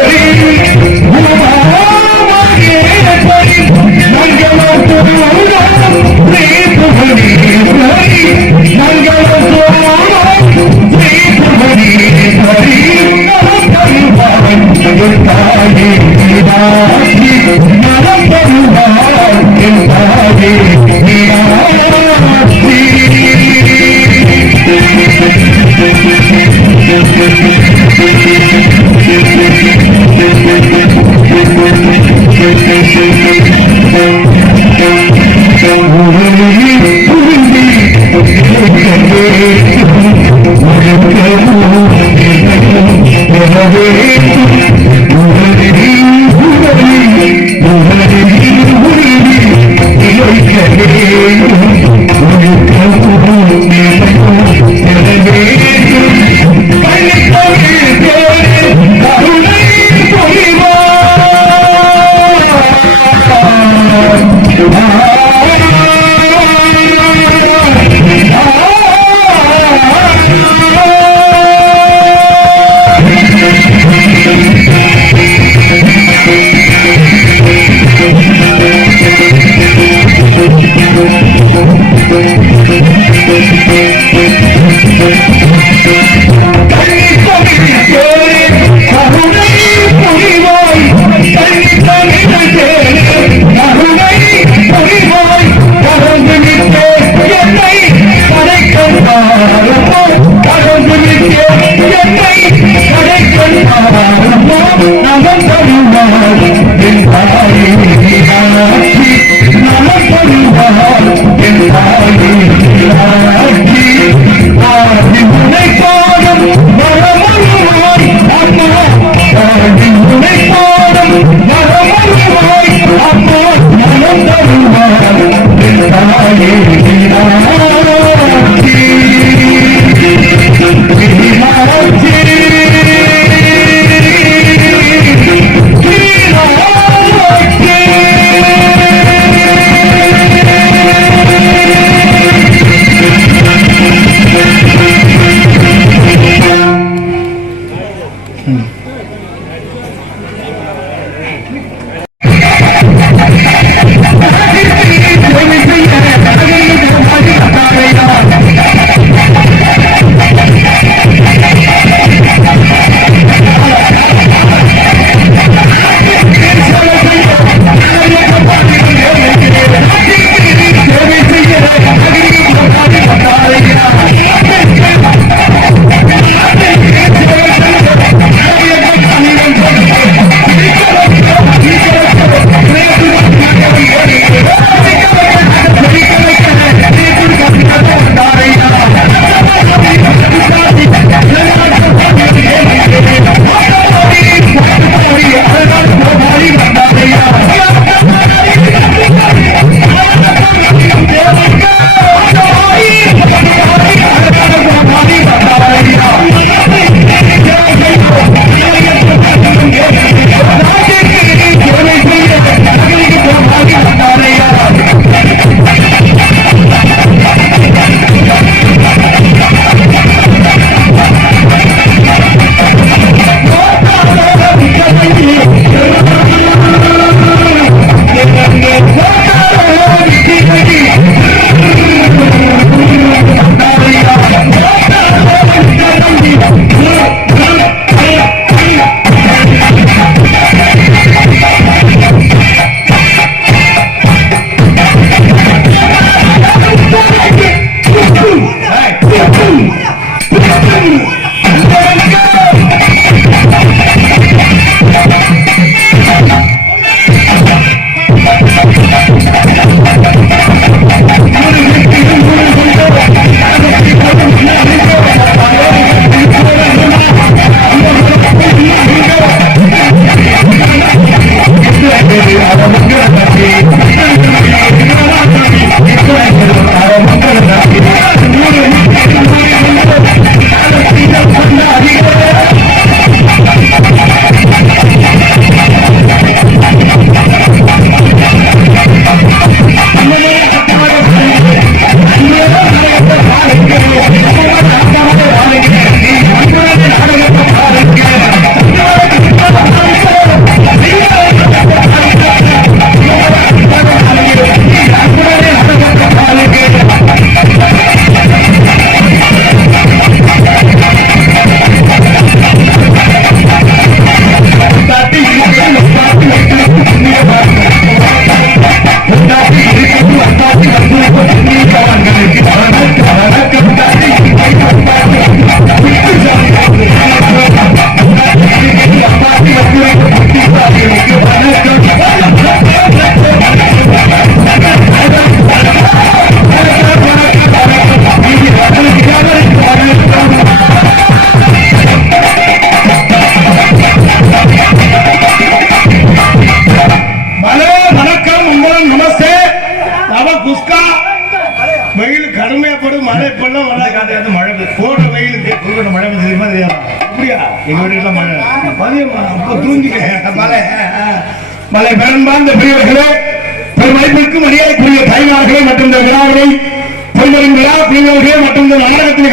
Thank you. Música Yeah.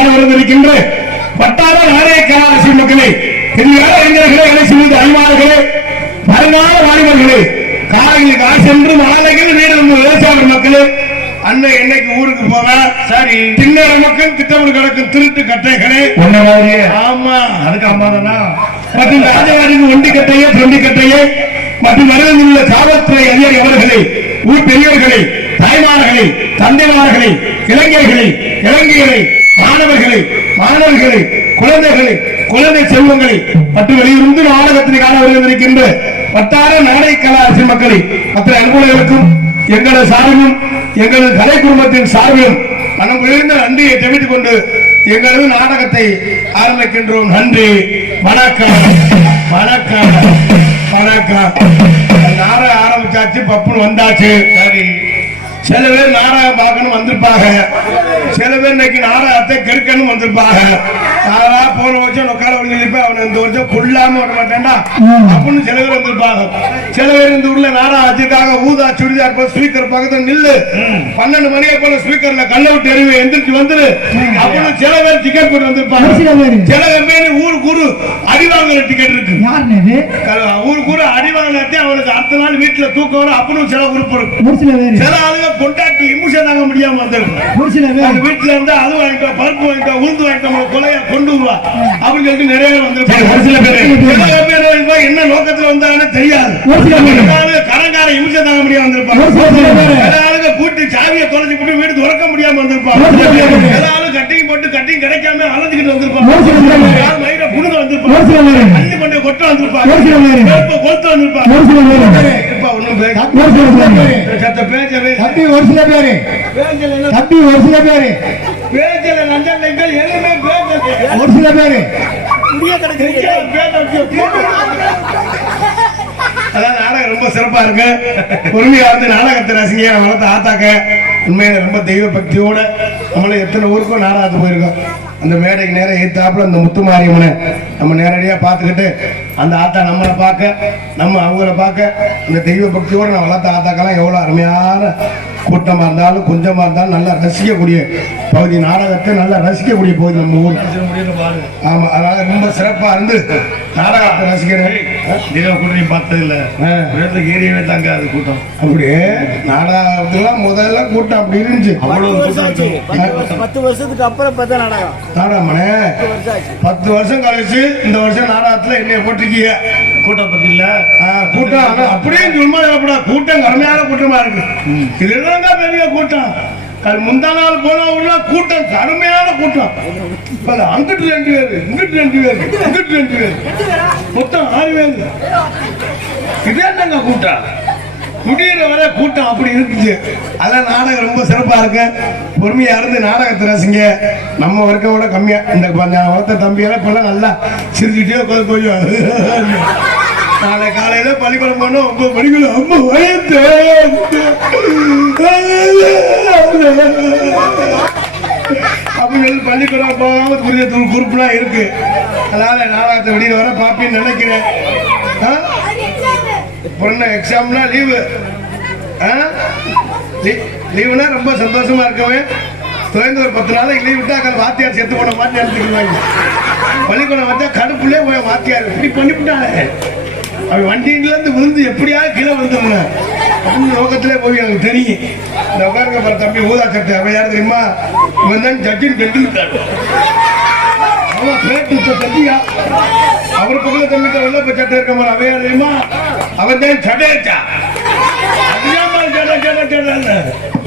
காண வந்திருக்கின்ற வட்டார மக்களே இளைஞர்களே வாலிபர்களே காலையில் காசு விவசாய மக்களே அண்ணன் என்னைக்கு ஊருக்கு போவேன் சரி. திண்ணற மக்கள் திட்டமிட்டு கிடக்கும் திருட்டு கட்டைகளே. ஒன்ன மாதிரியே. ஆமா. அதுக்கு அம்மா தானா? மற்றும் ராஜவாடிக்கு ஒண்டி கட்டையே தொண்டி கட்டையே மற்றும் காவல்துறை அதிகாரி அவர்களை ஊர் பெரியவர்களை தாய்மார்களை தந்தைமார்களை இளைஞர்களை இளைஞர்களை மாணவர்களை மாணவர்களை குழந்தைகளை குழந்தை செல்வங்களை மற்றும் வெளியிருந்து நாடகத்தினை காண வருகின்ற வட்டார நாடக கலாசி மக்களை அத்தனை அன்புகளுக்கும் எங்களது சார்பிலும் எங்களது கலை குடும்பத்தின் சார்பிலும் மனம் விழுந்த நன்றியை தெரிவித்துக் கொண்டு எங்களது நாடகத்தை ஆரம்பிக்கின்றோம். நன்றி. வணக்கம். வணக்கம். வணக்கம். நாடகம் ஆரம்பிச்சாச்சு பப்புன்னு வந்தாச்சு. சரி. சில பேர் நாடகம் பார்க்கணும் வந்திருப்பாங்க. சில பேர் இன்னைக்கு நாடகத்தை கெடுக்கணும் வந்திருப்பாங்க. நானா போன வருஷம் உட்கார வந்திருப்பேன் அவனை இந்த வருஷம் கொள்ளாம விட மாட்டேன்டா. அப்படின்னு சில பேர் வந்திருப்பாங்க. சில பேர் இந்த ஊர்ல நாடகம் வச்சிருக்காங்க ஊதா சுடிதார் போல ஸ்பீக்கர் பக்கத்துல நில்லு. பன்னெண்டு மணியை போல ஸ்பீக்கர்ல கண்ணை விட்டு எறிவு எந்திரிச்சு வந்துரு. அப்படின்னு சில பேர் டிக்கெட் போட்டு வந்திருப்பாங்க. சில பேரு. ஊருக்கு ஊரு அடி வாங்குற டிக்கெட் இருக்கு. ஊருக்கு ஊரு அடி வாங்கினாத்தே அவனுக்கு அடுத்த நாள் வீட்டுல தூக்கம் அப்படின்னு சில உறுப்பு இருக்கு சில ஆளுங்க கொண்டாட்டி இம்முஷம் தாங்க முடியாம வந்திருக்கும். வீட்டுல இருந்து அது வாங்கிட்டோம் பருப்பு வாங்கிட்டோம் உளுந்து வாங்கிட்டோம் கொலையா கொண்டு வருவா. அப்படின்னு சொல்லிட்டு நிறைய பேர் வந்திருப்பாங்க. என்ன நோக்கத்துல வந்தாங்கன்னு தெரியாது. கடன்கார இம்முஷம் தாங்க முடியாம வந்திருப்பாங்க கூட்டி சாவியை தொலைச்சு போட்டு வீடு திறக்க முடியாம வந்திருப்பாங்க கட்டிங் போட்டு கட்டிங் கிடைக்காம அலைஞ்சுக்கிட்டு வந்திருப்பாங்க மயிரை புடுங்க வந்திருப்பாங்க அள்ளி கொண்டு கொட்ட வந்திருப்பாங்க கொளுத்த வந்திருப்பாங்க பேச ஒரு சில பேரு. தம்பி ஒரு சில பேரு. பேச்சல லஞ்சம் லஞ்சம் எதுவுமே ஒரு சில பேரு. அதான் நாடகம் ரொம்ப சிறப்பா இருக்கு. பொறுமையா வந்து நாடகத்தை ரசிங்க. வளர்த்த ஆத்தாக்க. உண்மையில ரொம்ப தெய்வ பக்தியோட நம்மளும் எத்தனை ஊருக்கும் நாடாத்து போயிருக்கோம். அந்த மேடைக்கு நேரம் ஏத்தாப்புல அந்த முத்து மாரியம்மனை நம்ம நேரடியாக பார்த்துக்கிட்டு அந்த ஆத்தா நம்மளை பார்க்க நம்ம அவங்கள பார்க்க அந்த தெய்வ பக்தியோடு நான் வளர்த்த ஆத்தாக்கெல்லாம் எவ்வளோ அருமையான கூட்டமா இருந்தாலும் கொஞ்சமா இருந்தாலும் நல்லா ரசிக்கக்கூடிய பகுதி நாடகத்தை நல்லா ரசிக்கக்கூடிய பகுதி நம்ம ஊர். ஆமா அதனால ரொம்ப சிறப்பா இருந்து நாடகத்தை ரசிக்கிறேன். தினம் கூட்டணி பார்த்தது இல்ல ஆ. இடத்துக்கு ஏரியவே தாங்காது கூட்டம். அப்படியே நாடகத்துலாம் முதல்ல கூட்டம் அப்படி இருந்துச்சு. அவ்வளவு கூட்டம். பத்து வருஷத்துக்கு அப்புறம் பார்த்தா நாடகம். நாடகமனே பத்து வருஷம் ஆச்சு. பத்து வருஷம் கழிச்சு இந்த வருஷம் நாடகத்துல என்னைய போட்டிருக்கீங்க. கூட்டம் பத்தி இல்ல ஆ, கூட்டம். அப்படியே சும்மா சொல்லக்கூடாது கூட்டம் கடுமையான கூட்டமா இருக்கு. இதுதான் பெரிய கூட்டம். முந்தா நாள் போனா உள்ள கூட்டம் கடுமையான கூட்டம். அங்கிட்டு ரெண்டு பேரு இங்கிட்டு ரெண்டு பேரு இங்கிட்டு ரெண்டு பேரு. மொத்தம் ஆறு பேரு. இது என்னங்க கூட்டம்? முடியிற வரை கூட்டம் அப்படி இருக்குது. அதான் நாடகம் ரொம்ப சிறப்பா இருக்கு. பொறுமையா இருந்து நாடகத்தை ரசிங்க. நம்ம வர்க்க விட கம்மியா. இந்த கொஞ்சம் வளர்த்த தம்பியெல்லாம் இப்பெல்லாம் நல்லா சிரிச்சுட்டே கொஞ்சம் நாளை காலையில பள்ளிக்கூடம் போனா ஒன்பது மணிக்குள்ள அம்மா வயத்து அப்படின்னு பள்ளிக்கூடம் போகாம புரிய குறிப்புலாம் இருக்கு. அதனால நாலாவது வெளியில வர பாப்பின்னு நினைக்கிறேன். ஆ? எக்ஸாம்னா லீவு லீவுனா ரொம்ப சந்தோஷமா இருக்கவே. தொலைந்து ஒரு பத்து நாளைக்கு லீவ் விட்டா அங்கே வாத்தியார் செத்து போன மாதிரி நினைச்சுக்குவாங்க பள்ளிக்கூடம் வந்தா கடுப்புலே போய் வாத்தியார். இப்படி பண்ணிவிட்டாங்க அவன் வண்டியில இருந்து விழுந்து எப்படியாவது கீழே விழுந்துருங்க அப்படின்னு நோக்கத்திலே போய் எனக்கு தெரியும். இந்த உட்காருங்க பாரு தம்பி ஊதா சட்டை. அவன் யார் தெரியுமா? இவன் தான் ஜட்ஜின் டெண்டுல்கர் அவன் பேட்டு சத்தியா அவர் பக்கத்துல தம்பிட்ட வெள்ள போய் சட்டை இருக்க மாதிரி அவன் யார் தெரியுமா? அவன் தான் சடையச்சா அதிகமா சடை சடை சடை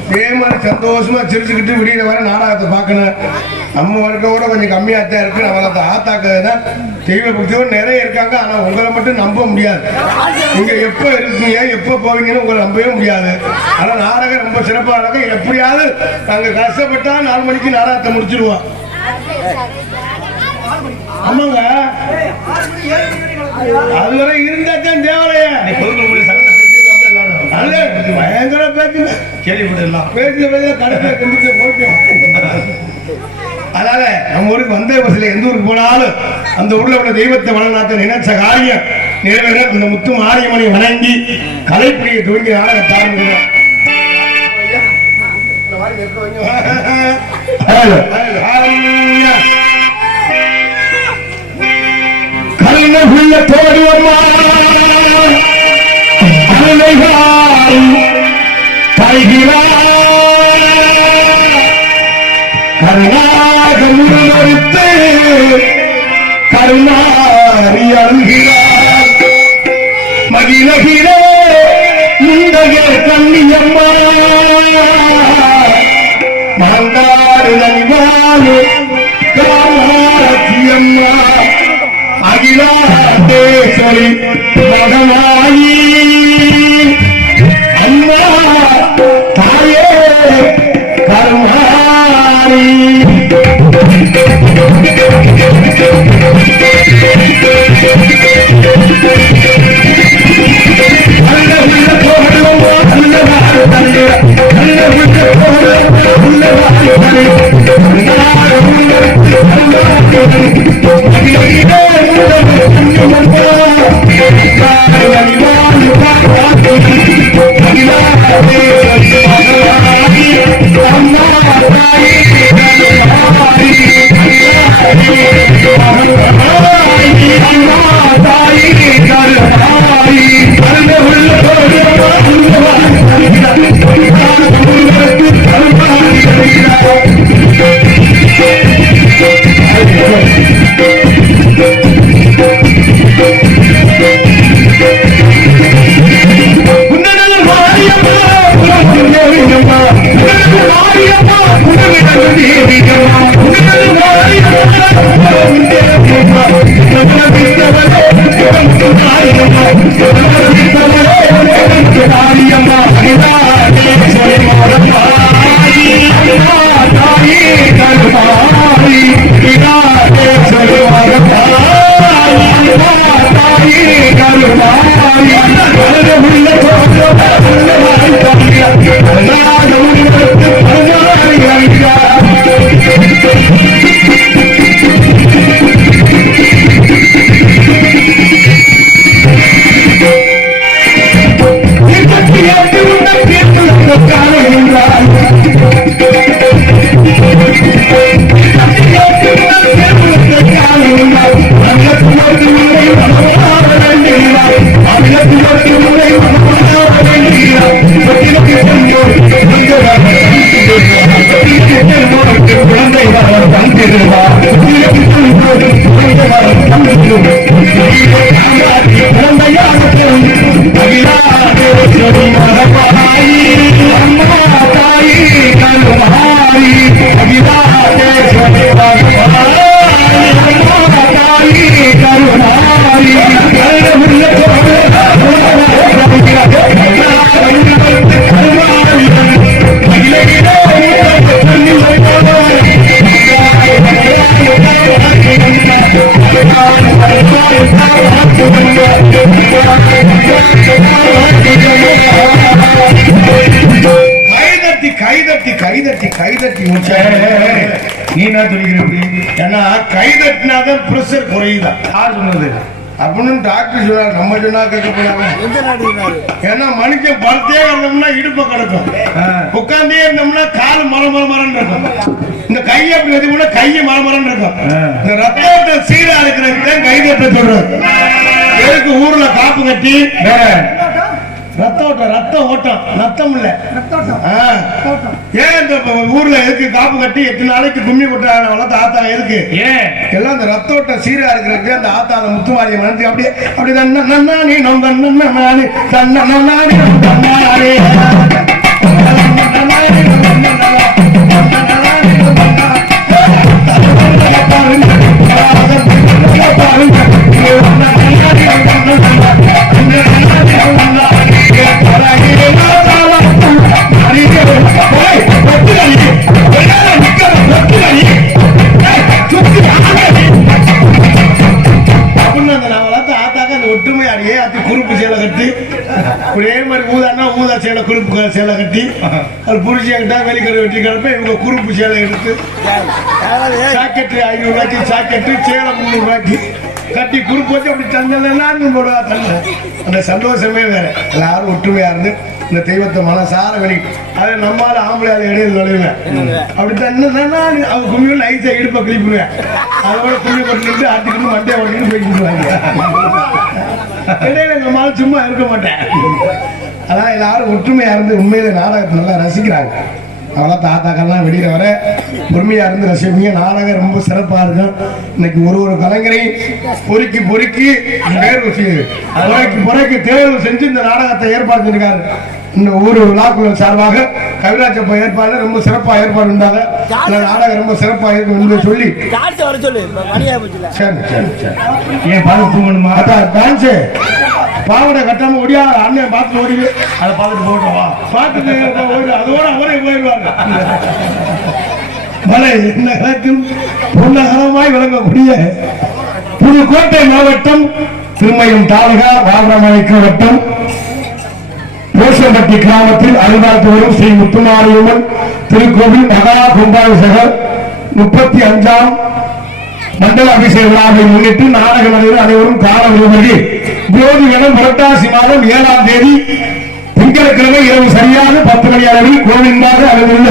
இதே மாதிரி சந்தோஷமா சிரிச்சுக்கிட்டு விடியிற வர நாடகத்தை பார்க்கணும். நம்ம வர்க்கோட கொஞ்சம் கம்மியா தான் இருக்கு அதை ஆத்தாக்குதுன்னா தெய்வ பக்தியோட நிறைய இருக்காங்க. ஆனா உங்களை மட்டும் நம்ப முடியாது. நீங்க எப்ப இருக்கீங்க எப்ப போவீங்கன்னு உங்களை நம்பவே முடியாது. ஆனா நாடகம் ரொம்ப சிறப்பா நடக்கும் எப்படியாவது நாங்க கஷ்டப்பட்டா நாலு மணிக்கு நாடகத்தை முடிச்சிருவோம். ஆமாங்க. அதுவரை இருந்தா தான் தேவலையே நீ பொதுக்குழு சங்கத்தை பேசியிருக்காங்க எல்லாரும். நல்ல பயங்கர பேச்சு கேள்விப்பட்டு எல்லாம் பேச்சு பேச்சு கடைசியில் போட்டு அதனால நம்ம ஊருக்கு வந்த பஸ்ல எந்த ஊருக்கு போனாலும் அந்த ஊர்ல உள்ள தெய்வத்தை வளநாத்த நினைச்ச காரியம் நிறைவேற இந்த முத்து மாரியம்மனை வணங்கி கலைப்பிரியை துவங்கி நாடகத்தை ஆரம்பிக்கிறோம் கருணகுள்ள தோடுவம்மா அருளைகாய் கைகிறாய் கருணாக கருணாரி அருகிறார். மகிழகிலே முந்தைய கண்ணியம்மா. நீ என்ன? ஏன்னா கைதட்டினாதான் பிரஷர் குறையுதா? யார் சொன்னது? அப்படின்னு டாக்டர் சொன்னார். நம்ம சொன்னா கேட்க போறாங்க. ஏன்னா மனுஷன் படுத்தே இருந்தோம்னா இடுப்ப கிடக்கும். உட்கார்ந்தே இருந்தோம்னா கால் மர மர மரன்னு இருக்கும். இந்த கையை அப்படி வச்சுக்கோனா கையை மர இருக்கும். இந்த ரத்தத்தை சீரா இருக்கிறதுக்கு தான் கைதட்ட சொல்றது எதுக்கு ஊர்ல காப்பு கட்டி? ரத்த ஓட்டம் ரத்த ஓட்டம் ரத்தம் இல்ல. ஊர்ல எதுக்கு காப்பு கட்டி எட்டு நாளைக்கு கும்மி கொட்டாங்க வளர்த்த ஆத்தா ஏன் எல்லாம் அந்த ரத்த ஓட்டம் சீரா இருக்கிறதுக்கு அந்த ஆத்தா அந்த முத்துமாரியை மனசு அப்படியே அப்படி நன்னானி நொந்த நன்னானி தன்ன நன்னானி நன்னானி அப்படின்னு குறுப்பு சேலை கட்டி ஒரே மாதிரி ஊதான்னா ஊதா சேலை குறுப்பு சேலை கட்டி அது புரிச்சு என்கிட்ட வெளிக்கடை வெட்டி கிடப்ப இவங்க குறுப்பு சேலை எடுத்து சாக்கெட்டு ஐநூறு ரூபாய்க்கு சேலை முந்நூறு ரூபாய்க்கு கட்டி குறுப்பு வச்சு அப்படி தந்தலாம் போடுவா தள்ள அந்த சந்தோஷமே வேற. எல்லாரும் ஒற்றுமையா இருந்து இந்த தெய்வத்தை மனசார வெளி அதை நம்மால ஆம்பளை ஆளு இடையில நுழைவேன் அப்படி தன்னா அவங்க கும்மியும் நைஸா இடுப்பை கிளிப்புவேன் அதோட கும்மி போட்டு ஆட்டிக்கிட்டு மண்டையை ஓட்டிட்டு போய்க்கிட்டு இடையில எங்க அம்மாவை சும்மா இருக்க மாட்டேன். அதான் எல்லாரும் ஒற்றுமையா இருந்து உண்மையில நாடகத்தை நல்லா ரசிக்கிறாங்க. அவ்வளோ தாத்தாக்கள்லாம் வெளியில வர பொறுமையா இருந்து ரசிப்பீங்க. நாடகம் ரொம்ப சிறப்பா இருக்கும். இன்னைக்கு ஒரு ஒரு கலைஞரையும் பொறுக்கி பொறுக்கி தேர்வு செய்யுது புறக்கி புறக்கி தேர்வு செஞ்சு இந்த நாடகத்தை ஏற்பாடு செஞ்சிருக்காரு. இந்த ஊர் விழாக்குழு சார்பாக கவிராஜப்ப ஏற்பாடு ரொம்ப சிறப்பா ஏற்பாடு இருந்தாங்க நாடகம் ரொம்ப சிறப்பா இருக்கும் என்று சொல்லி. சரி சரி சரி. ஏன் பார்த்து தூங்கணுமா? டான்ஸ் பாவடை கட்டாம ஒடியா அண்ணன் பார்த்து ஓடிடு. அதை பார்த்துட்டு போட்டோம் பார்த்துட்டு ஓடி- அதோட அவரே போயிடுவாங்க மலை நகரத்தில் பொன்னகரமாய் விளங்கக்கூடிய புதுக்கோட்டை மாவட்டம் திருமயம் தாலுகா வாகனமலைக்கு வட்டம் போசம்பட்டி கிராமத்தில் வரும் ஸ்ரீ முத்துமாரியம்மன் திருக்கோவில் மகா கும்பாபிஷேகம் முப்பத்தி அஞ்சாம் மண்டல அபிஷேக விழாவை முன்னிட்டு நாடக மனிதர் அனைவரும் கால விரும்பி ஜோதி தினம் புரட்டாசி மாதம் ஏழாம் தேதி திங்கட்கிழமை இரவு சரியாக பத்து மணி அளவில் கோவிந்தாக அமைந்துள்ள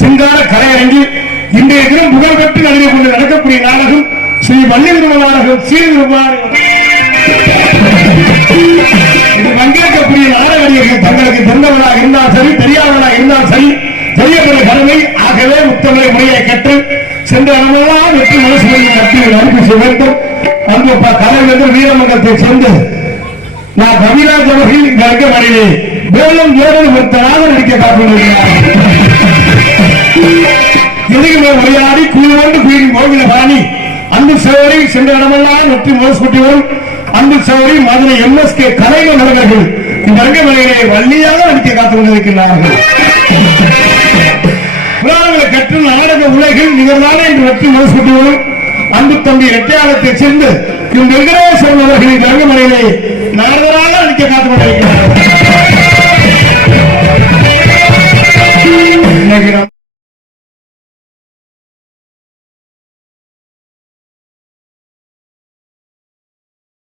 சிங்கார கலையரங்கில் இன்றைய தினம் புகழ்பெற்று நடிகை கொண்டு நடக்கக்கூடிய நாடகம் ஸ்ரீ வள்ளி திருமண நாடகம் இது பங்கேற்கக்கூடிய நாடகர்கள் தங்களுக்கு தெரிந்தவனாக இருந்தால் சரி தெரியாதவனாக இருந்தால் சரி செய்யக்கூடிய கடமை ஆகவே உத்தமரை முறையை கற்று சென்ற இடமெல்லாம் வெற்றி மனசுமையின் மத்தியில் அனுப்பி வேண்டும். அந்த ப- வீரமங்கலத்தை சேர்ந்து நான் கவிராஜ் அவர்கள் இங்கு அழைக்க வருகிறேன் மேலும் ஏழு ஒருத்தராக நடிக்க காத்துள்ளார் உரையாடி விளையாடி குழுவோண்டு கோவில பாணி. அன்பு சோழரை சென்ற இடமெல்லாம் வெற்றி முரசுக்குட்டி அன்பு சோழரை Madurai M S K Kalaignar நடிகர்கள் இந்த ரங்கமலையிலே வள்ளியாக நடிக்க காத்துக் கொண்டிருக்கிறார்கள். புராணங்களை கற்று நாடக உலகில் நிகழ்ந்தான என்று வெற்றி முரசுக்குட்டி அன்பு தம்பி இரட்டையாளத்தை சேர்ந்து இந்த வெங்கடேஸ்வரன் அவர்களின் ரங்கமலையிலே நாடகராக அளிக்க காத்துக் கொண்டிருக்கிறார்